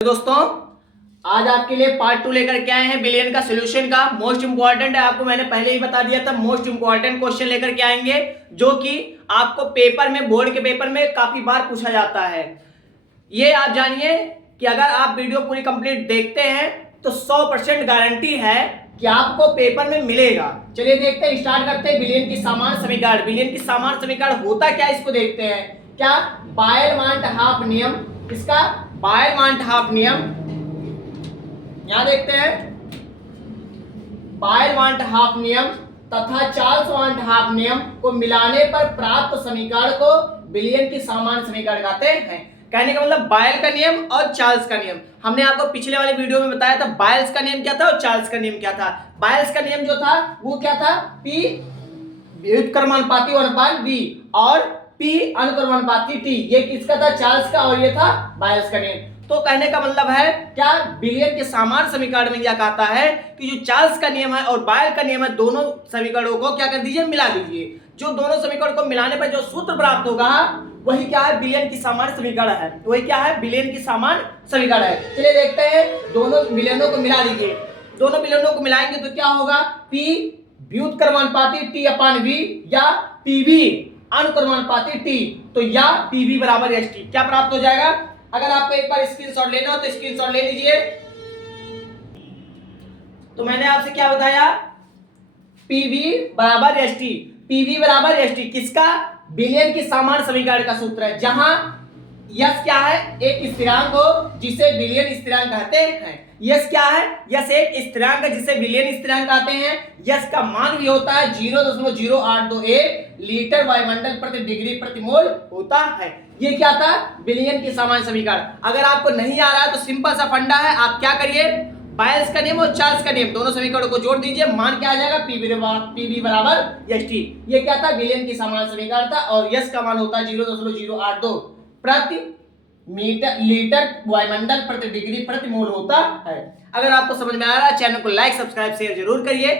दोस्तों, आज आपके लिए पार्ट 2 लेकर के आए हैं बिलियन का सॉल्यूशन का। मोस्ट इंपॉर्टेंट है, आपको मैंने पहले ही बता दिया था। मोस्ट इंपॉर्टेंट क्वेश्चन लेकर के आएंगे जो कि आपको पेपर में, बोर्ड के पेपर में काफी बार पूछा जाता है। ये आप जानिए कि अगर आप वीडियो पूरी कंप्लीट देखते हैं तो 100% गारंटी है कि आपको पेपर में मिलेगा। चलिए देखते हैं, स्टार्ट करते हैं। बिलियन की सामान्य समीकरण। बिलियन की सामान्य समीकरण होता क्या, इसको देखते हैं। क्या बायल-मार्ट-हाफ नियम, इसका बायल-मार्ट-हाफ नियम यहां देखते हैं। बायल-मार्ट-हाफ नियम तथा चार्ल्स-मार्ट-हाफ नियम को मिलाने पर प्राप्त समीकरण को बिलियन की सामान्य समीकरण कहते हैं। कहने का मतलब बायल का नियम और चार्ल्स का नियम। हमने आपको पिछले वाले वीडियो में बताया था बायल्स का नियम क्या था और चार्ल्स का नियम क्या था। बायल्स का नियम जो था वो क्या था, P व्युत्क्रमानुपाती 1/v और P अनुक्रमानुपाती t। ये किसका था, चार्ल्स का, और ये था बायल्स का नियम। तो कहने का मतलब है क्या, बिलियन के सामान्य समीकरण में यह कहता है कि जो चार्ल्स का नियम है और बायल का नियम है, दोनों समीकरणों को क्या कर दीजिए, मिला दीजिए। जो दोनों समीकरण को मिलाने पर जो सूत्र प्राप्त होगा वही क्या है, बिलियन की सामान्य समीकरण है। वही क्या है, बिलियन की सामान्य समीकरण है। चलिए देखते हैं, दोनों बिलियनों को मिला दीजिए। दोनों बिलियनों को मिलाएंगे तो क्या होगा, P व्युत्क्रमानुपाती t/v या PV अनुक्रमानुपाती t। तो या PV बराबर ST क्या प्राप्त हो जाएगा। अगर आपको एक बार स्क्रीनशॉट लेना हो तो स्क्रीनशॉट ले लीजिए। तो मैंने आपसे क्या बताया, PV बराबर ST। PV बराबर ST किसका, बिलियन की सामान्य समीकरण का सूत्र है, जहां यस क्या है, एक स्थिरांक हो जिसे बिलियन स्थिरांक कहते हैं। यस क्या है, यस एक स्थिरांक है जिसे बिलियन स्थिरांक कहते हैं। यस का मान भी होता है 0.0821 लीटर वायुमंडल प्रति डिग्री प्रति मोल होता है। ये क्या था, बिलियन की सामान्य समीकरण। अगर आपको नहीं आ रहा है तो सिंपल सा फंडा है, आप क्या करिए, बायल्स का नियम और चार्ल्स का नियम दोनों समीकरणों को जोड़ दीजिए। मान क्या आ जाएगा, PV बराबर ST। ये क्या था, बिलियन की सामान्य समीकरण था और यस का मान होता है 0.082 प्रति लीटर वायुमंडल प्रति डिग्री प्रति मोल होता है। अगर आपको समझ में आ रहा है, चैनल को लाइक, सब्सक्राइब, शेयर जरूर करिए।